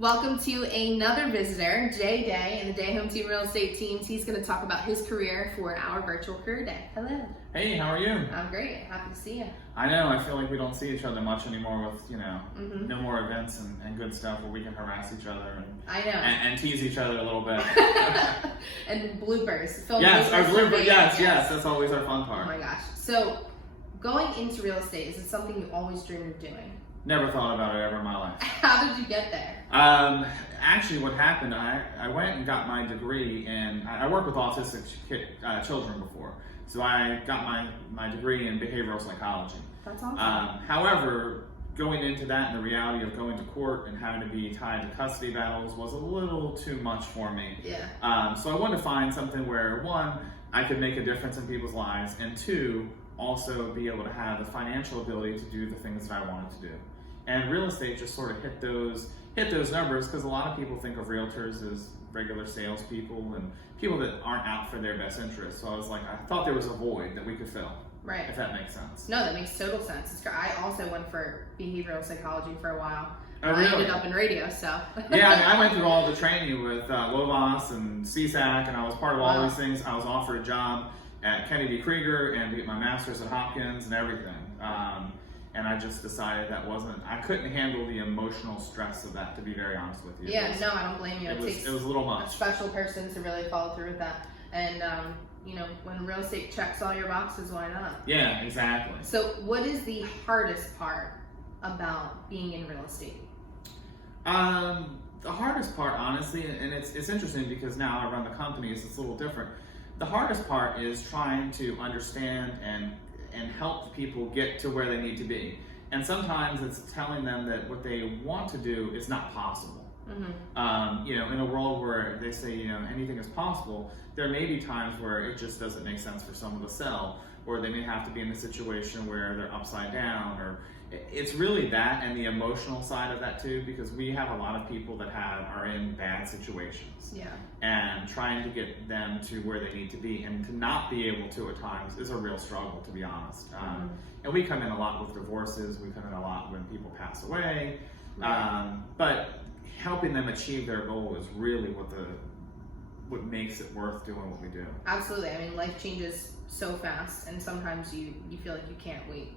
Welcome to another visitor, Jay Day, and the Day Home Team Real Estate Teams. He's going to talk about his career for our virtual career day. Hello. Hey, how are you? I'm great. Happy to see you. I know, I feel like we don't see each other much anymore with, no more events and good stuff where we can harass each other and I know. And tease each other a little bit. And bloopers. Film Yes, our blooper, yes, yes, that's always our fun part. Oh my gosh. So, going into real estate, is it something you always dreamed of doing? Never thought about it ever in my life. How did you get there? Actually, what happened, I went and got my degree in, I worked with autistic children before. So I got my degree in behavioral psychology. That's awesome. However, going into that and the reality of going to court and having to be tied to custody battles was a little too much for me. Yeah. So I wanted to find something where, one, I could make a difference in people's lives, and two, also be able to have the financial ability to do the things that I wanted to do. And real estate just sort of hit those numbers, because a lot of people think of realtors as regular salespeople and people that aren't out for their best interest. So I was like, I thought there was a void that we could fill. Right. If that makes sense. No, that makes total sense. I also went for behavioral psychology for a while. Oh, really? I ended up in radio, so. Yeah, I went through all the training with Lovas and CSAC, and I was part of all these things. I was offered a job at Kennedy Krieger and to get my master's at Hopkins and everything. And I just decided I couldn't handle the emotional stress of that, to be very honest with you. Yeah, no, I don't blame you. It takes was a little much. A special person to really follow through with that. And, when real estate checks all your boxes, why not? Yeah, exactly. So what is the hardest part about being in real estate? The hardest part, honestly, and it's interesting because now I run the companies, it's a little different. The hardest part is trying to understand and help people get to where they need to be. And sometimes it's telling them that what they want to do is not possible. Mm-hmm. In a world where they say, anything is possible, there may be times where it just doesn't make sense for someone to sell, or they may have to be in a situation where they're upside down, or it's really that and the emotional side of that too, because we have a lot of people that are in bad situations. Yeah. And trying to get them to where they need to be, and to not be able to at times is a real struggle, to be honest. And we come in a lot with divorces, we come in a lot when people pass away, but helping them achieve their goal is really what makes it worth doing what we do. Absolutely. I mean, life changes so fast, and sometimes you feel like you can't wait.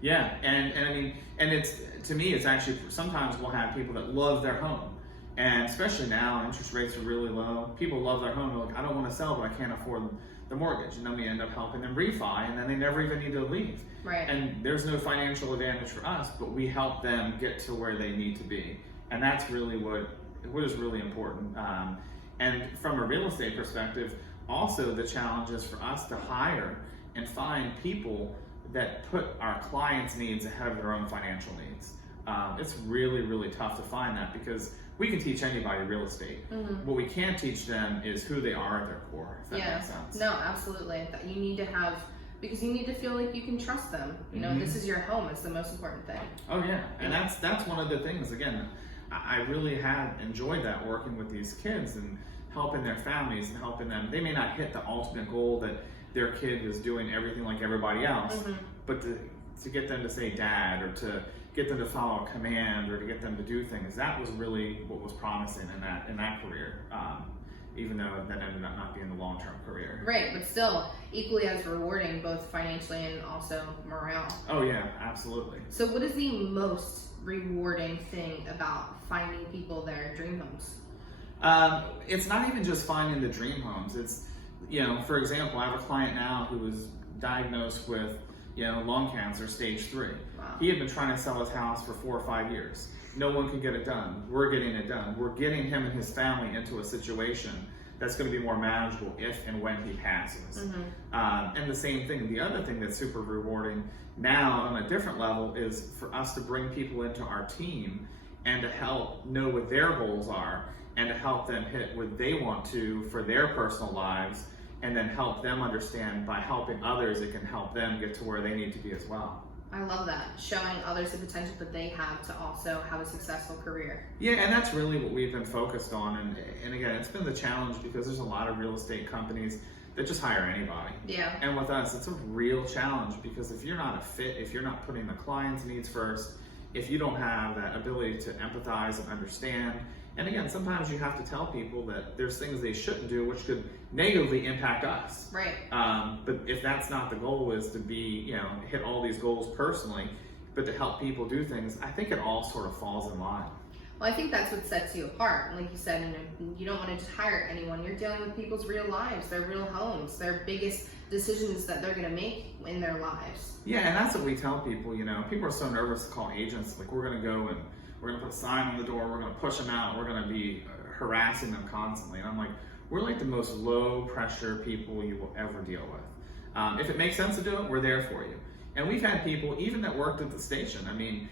Yeah, and I mean, and to me, it's actually, sometimes we'll have people that love their home, and especially now, interest rates are really low. People love their home. They're like, I don't want to sell, but I can't afford the mortgage, and then we end up helping them refi, and then they never even need to leave. Right. And there's no financial advantage for us, but we help them get to where they need to be, and that's really what is really important. And from a real estate perspective, also the challenge is for us to hire and find people that put our clients' needs ahead of their own financial needs. It's really, really tough to find that, because we can teach anybody real estate. Mm-hmm. What we can't teach them is who they are at their core, if that makes sense. No, absolutely. You need to have, because you need to feel like you can trust them. This is your home. It's the most important thing. Oh yeah, and that's one of the things, again, I really have enjoyed that, working with these kids and helping their families and helping them. They may not hit the ultimate goal that their kid is doing everything like everybody else, but to get them to say dad, or to get them to follow a command, or to get them to do things, that was really what was promising in that career, even though that ended up not being the long-term career. Right, but still equally as rewarding, both financially and also morale. Oh yeah, absolutely. So what is the most rewarding thing about finding people their dream homes? It's not even just finding the dream homes. It's, for example, I have a client now who was diagnosed with, lung cancer, stage 3. Wow. He had been trying to sell his house for 4 or 5 years. No one could get it done. We're getting it done. We're getting him and his family into a situation that's going to be more manageable if and when he passes. Mm-hmm. And the same thing, the other thing that's super rewarding now on a different level is for us to bring people into our team and to help know what their goals are, and to help them hit what they want to for their personal lives, and then help them understand by helping others, it can help them get to where they need to be as well. I love that, showing others the potential that they have to also have a successful career. Yeah, and that's really what we've been focused on. And again, it's been the challenge, because there's a lot of real estate companies that just hire anybody. Yeah. And with us, it's a real challenge, because if you're not a fit, if you're not putting the client's needs first, if you don't have that ability to empathize and understand. And again, sometimes you have to tell people that there's things they shouldn't do which could negatively impact us. Right. But if that's not the goal, is to be, hit all these goals personally, but to help people do things, I think it all sort of falls in line. Well, I think that's what sets you apart. Like you said, you don't want to just hire anyone. You're dealing with people's real lives, their real homes, their biggest decisions that they're going to make in their lives. Yeah, and that's what we tell people. People are so nervous to call agents. Like, we're going to go and we're going to put a sign on the door, we're going to push them out, we're going to be harassing them constantly. And I'm like, we're like the most low pressure people you will ever deal with. If it makes sense to do it, we're there for you. And we've had people, even that worked at the station. I mean,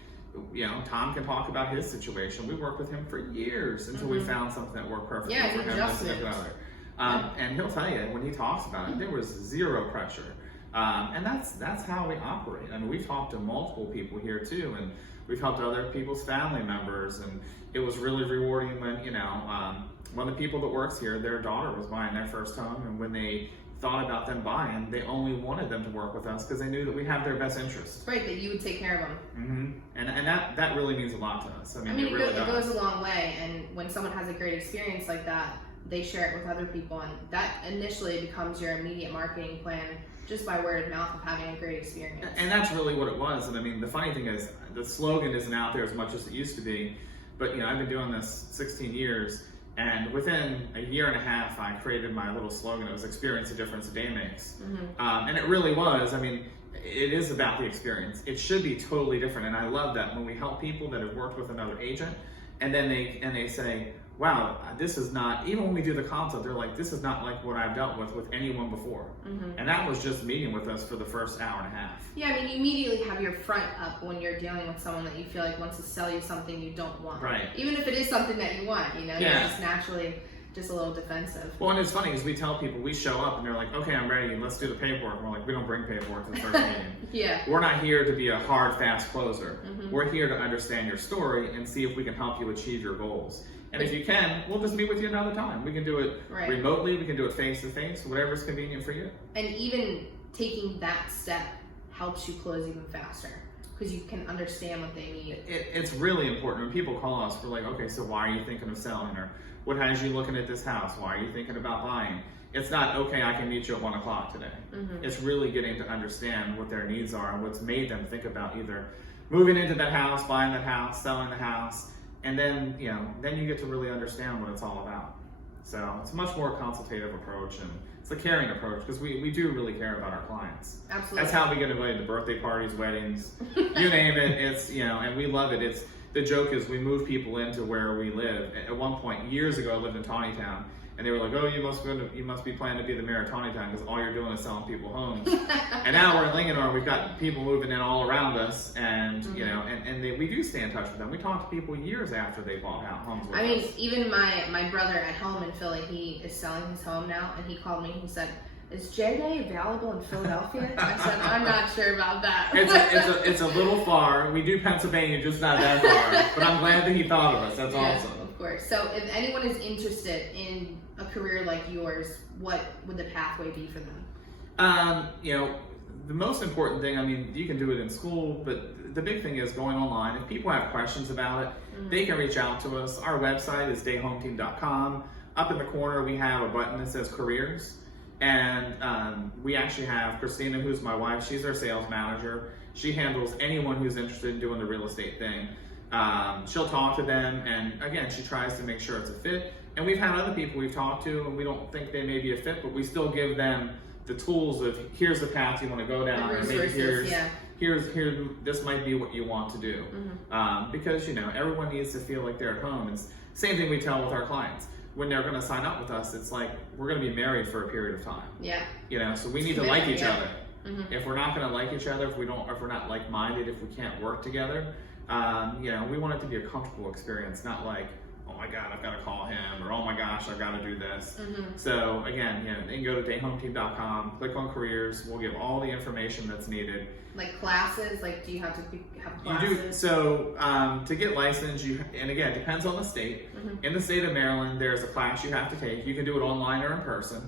Tom can talk about his situation. We worked with him for years until we found something that worked perfectly for him and significant other. And he'll tell you, when he talks about it, there was zero pressure. And that's how we operate. I mean, we've talked to multiple people here too, and we've helped other people's family members, and it was really rewarding when, one of the people that works here, their daughter was buying their first home, and when they thought about them buying, they only wanted them to work with us because they knew that we have their best interest. Right, that you would take care of them. Mm-hmm. And that really means a lot to us. I mean, it goes a long way, and when someone has a great experience like that, they share it with other people, and that initially becomes your immediate marketing plan just by word of mouth of having a great experience. And that's really what it was. And I mean, the funny thing is, the slogan isn't out there as much as it used to be, but I've been doing this 16 years, and within a year and a half, I created my little slogan. It was "Experience the difference a day makes," and it really was. I mean, it is about the experience. It should be totally different, and I love that when we help people that have worked with another agent, and then they say, "Wow, this is not." Even when we do the consult, they're like, "This is not like what I've dealt with anyone before," and that was just meeting with us for the first hour and a half. Yeah, I mean, you immediately have your front up when you're dealing with someone that you feel like wants to sell you something you don't want. Right. Even if it is something that you want, Yeah. you're just naturally just a little defensive. Well, and it's funny because we tell people, we show up and they're like, "Okay, I'm ready, let's do the paperwork." And we're like, "We don't bring paperwork to the first meeting." Yeah. We're not here to be a hard, fast closer. We're here to understand your story and see if we can help you achieve your goals. And if you can, we'll just meet with you another time. We can do it remotely, we can do it face to face, whatever's convenient for you. And even taking that step helps you close even faster because you can understand what they need. It's really important. When people call us, we're like, "Okay, so why are you thinking of selling?" Or "What has you looking at this house? Why are you thinking about buying?" It's not, "Okay, I can meet you at 1 o'clock today." It's really getting to understand what their needs are and what's made them think about either moving into that house, buying that house, selling the house. And then, then you get to really understand what it's all about. So it's a much more consultative approach, and it's a caring approach because we do really care about our clients. Absolutely. That's how we get invited to birthday parties, weddings, you name it. It's, and we love it. The joke is we move people into where we live. At one point, years ago, I lived in Tawnytown, and they were like, "Oh, you must be planning to be the mayor of Tawnytown because all you're doing is selling people homes." And now we're in Lincoln, we've got people moving in all around us, and we do stay in touch with them. We talk to people years after they bought homes with us. I mean, even my brother at home in Philly, he is selling his home now, and he called me and he said, "Is J-Day available in Philadelphia?" I said, "I'm not sure about that." It's a little far. We do Pennsylvania, just not that far. But I'm glad that he thought of us. That's awesome. Of course. So if anyone is interested in a career like yours, what would the pathway be for them? The most important thing, I mean, you can do it in school, but the big thing is going online. If people have questions about it, they can reach out to us. Our website is dayhometeam.com. Up in the corner, we have a button that says careers. And we actually have Christina, who's my wife. She's our sales manager. She handles anyone who's interested in doing the real estate thing. She'll talk to them, and again, she tries to make sure it's a fit. And we've had other people we've talked to, and we don't think they may be a fit, but we still give them the tools of, here's the path you want to go down, or maybe here's this might be what you want to do. Because everyone needs to feel like they're at home. And same thing we tell with our clients. When they're going to sign up with us, it's like we're going to be married for a period of time. Yeah. So we need to like each other. If we're not going to like each other, if we're not like-minded, if we can't work together, we want it to be a comfortable experience, not like, "Oh my God, I've got to call him," or "Oh my gosh, I've got to do this." So again, they can go to dayhometeam.com, click on careers. We'll give all the information that's needed. Like classes, do you have to have classes? You do. So to get licensed, and again, it depends on the state. In the state of Maryland, there's a class you have to take. You can do it online or in person.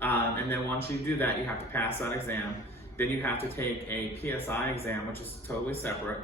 And then once you do that, you have to pass that exam. Then you have to take a PSI exam, which is totally separate.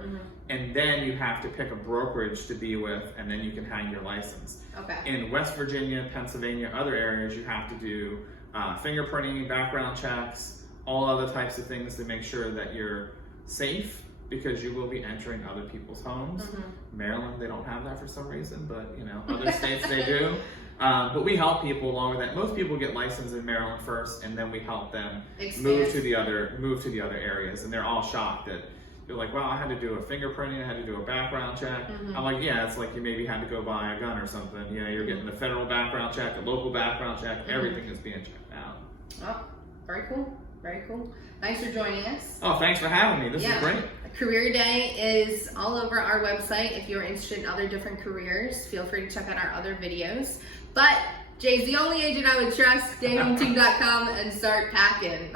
and then you have to pick a brokerage to be with, and then you can hang your license. Okay. In West Virginia, Pennsylvania, other areas, you have to do fingerprinting, background checks, all other types of things to make sure that you're safe, because you will be entering other people's homes. Maryland, they don't have that for some reason, but you know, other states they do. But we help people along with that. Most people get licensed in Maryland first, and then we help them move to the other areas, and they're all shocked that they're like, "Well, I had to do a fingerprinting, I had to do a background check." I'm like, "Yeah, it's like you maybe had to go buy a gun or something. You know, you're getting the federal background check, a local background check, everything is being checked out." Oh, very cool. Very cool. Thanks for joining us. Oh, thanks for having me. This is great. Career Day is all over our website. If you're interested in other different careers, feel free to check out our other videos. But Jay's the only agent I would trust. DayHomeTeam.com and start packing.